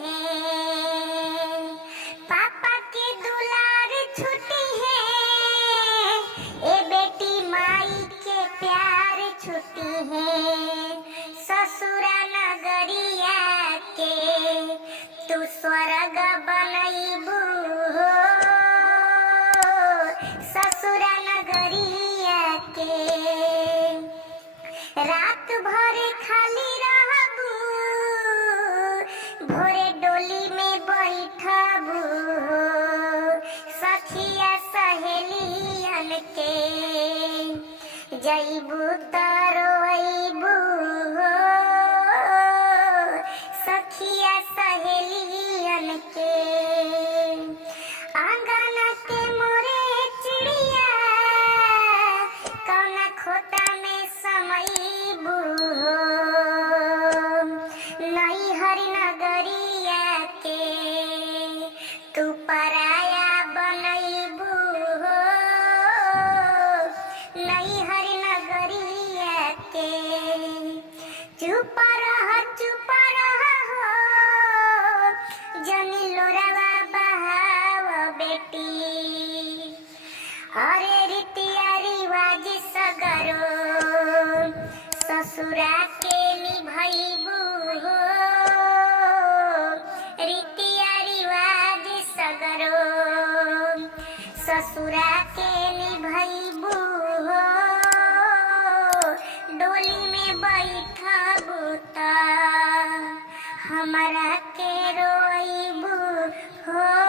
है, पापा के दुलार छुट्टी है, ए बेटी माई के प्यार छुट्टी है। ससुरा नगरिया के तू स्वर्ग बनैबू हो, ससुरा नगरिया के रात भर खाली रहबू, भोरे डोली में बैठबू, सखिया सहेलियन के जइबू त रोइबू हो, सखिया सहेलियन के। आंगन के मोरे चिड़िया कौना खोता में समईबू हो, नैहर नगरिया के तू पराया बनैबू हो, नैहर नगरिया के। चुप रह हो, जनी लोरावा बहाव बेटी, अरे रीतिया रिवाज सगरो ससुरा के निभैबू हो, रीतिया रिवाज सगरो ससुरा के निभैबू हो, डोली में बैठबू त हमरा के रोइबू हो।